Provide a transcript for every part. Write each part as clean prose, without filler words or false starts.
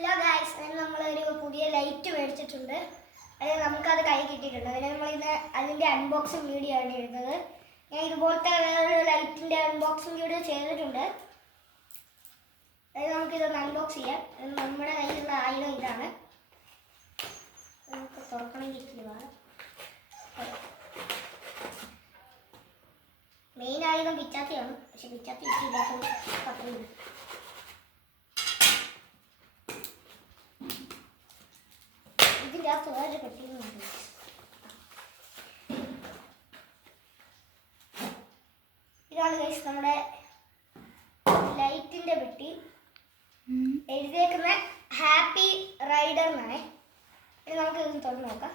Hello guys, അതിന് നമ്മളൊരു പുതിയ ലൈറ്റ് മേടിച്ചിട്ടുണ്ട്. അതായത് നമുക്കത് കൈ കിട്ടിയിട്ടുണ്ട്. അതിന് നമ്മളിന്ന് അതിൻ്റെ അൺബോക്സിങ് വീഡിയോ ആണ് ഇടുന്നത്. ഞാൻ ഇതുപോലത്തെ വേറൊരു ലൈറ്റിൻ്റെ അൺബോക്സിങ് വീഡിയോ ചെയ്തിട്ടുണ്ട്. അതായത് നമുക്കിതൊന്ന് അൺബോക്സ് ചെയ്യാം. നമ്മുടെ കയ്യിലുള്ള ആയുധം ഇതാണ്. നമുക്ക് തുറക്കണമെങ്കിൽ ഇച്ചിരി വേണം. മെയിൻ ആയുധം പിച്ചാത്തിയാണ്, പക്ഷെ പിച്ചാത്തി ഇല്ലാത്തത് പത്രമില്ല. ഇതിൻ്റെ അകത്ത് വേറെ പെട്ടിയുണ്ട്. ഇതാണ് ഗൈസ് നമ്മുടെ ലൈറ്റിൻ്റെ പെട്ടി. എഴുതിയേക്കുന്ന ഹാപ്പി റൈഡർ എന്നാണ്. ഇത് നമുക്ക് ഇതൊന്ന് തുറന്ന് നോക്കാം.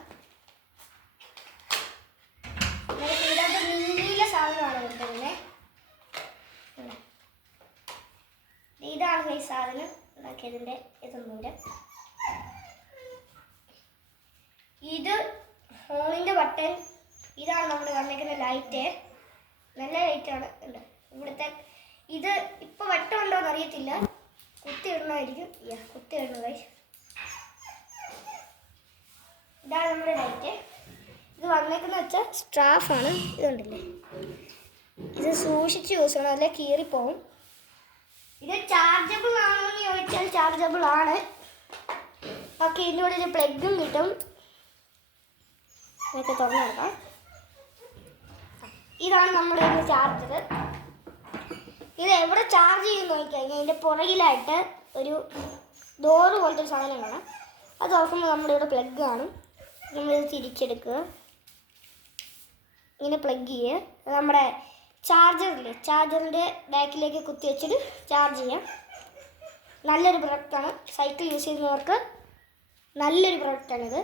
ഇതിനകത്ത് നീല സാധനമാണ് കിട്ടുന്നത്. ഇതാണ് ഗൈസ് സാധനം. ഇതിൻ്റെ ഇതൊന്നുമില്ല. ഇത് ഫോണിൻ്റെ ബട്ടൺ. ഇതാണ് നമ്മൾ വന്നേക്കുന്ന ലൈറ്റ്. നല്ല ലൈറ്റാണ്. ഉണ്ട് ഇവിടുത്തെ. ഇത് ഇപ്പോൾ വെട്ടമുണ്ടോ എന്ന് അറിയത്തില്ല. കുത്തി ഇടണമായിരിക്കും. കുത്തി ഇടുന്നത്. ഇതാണ് നമ്മുടെ ലൈറ്റ്. ഇത് വന്നേക്കുന്ന വെച്ചാൽ സ്ട്രാഫാണ്. ഇതുണ്ടല്ലേ, ഇത് സൂക്ഷിച്ച് യൂസ് ചെയ്യണം, അല്ലെ കീറിപ്പോവും. ഇത് ചാർജബിൾ ആണോ എന്ന് ചോദിച്ചാൽ ചാർജബിൾ ആണ്. ഓക്കെ, ഇതിൻ്റെ കൂടെ ഒരു പ്ലഗും കിട്ടും. ഇതൊക്കെ തുറന്നു നോക്കാം. ഇതാണ് നമ്മുടെ ചാർജർ. ഇത് എവിടെ ചാർജ് ചെയ്ത് നോക്കിക്കഴിഞ്ഞാൽ ഇതിൻ്റെ പുറകിലായിട്ട് ഒരു ഡോറ് പോലത്തെ ഒരു സാധനം കാണാം. അത് തുറക്കുമ്പോൾ നമ്മുടെ ഇവിടെ പ്ലഗ് കാണും. നമ്മളിത് തിരിച്ചെടുക്കുക, ഇങ്ങനെ പ്ലഗ് ചെയ്യുക. നമ്മുടെ ചാർജറില്ലേ, ചാർജറിൻ്റെ ബാക്കിലേക്ക് കുത്തി വെച്ചിട്ട് ചാർജ് ചെയ്യാം. നല്ലൊരു പ്രൊഡക്റ്റാണ്. സൈക്കിൾ യൂസ് ചെയ്യുന്നവർക്ക് നല്ലൊരു പ്രൊഡക്റ്റാണിത്.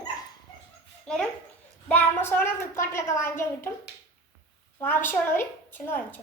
എല്ലാവരും ആമസോണോ ഫ്ലിപ്കാർട്ടിലൊക്കെ വാങ്ങിക്കാൻ കിട്ടും. ആവശ്യമുള്ളവർ ചെന്ന് വാങ്ങിച്ചോ.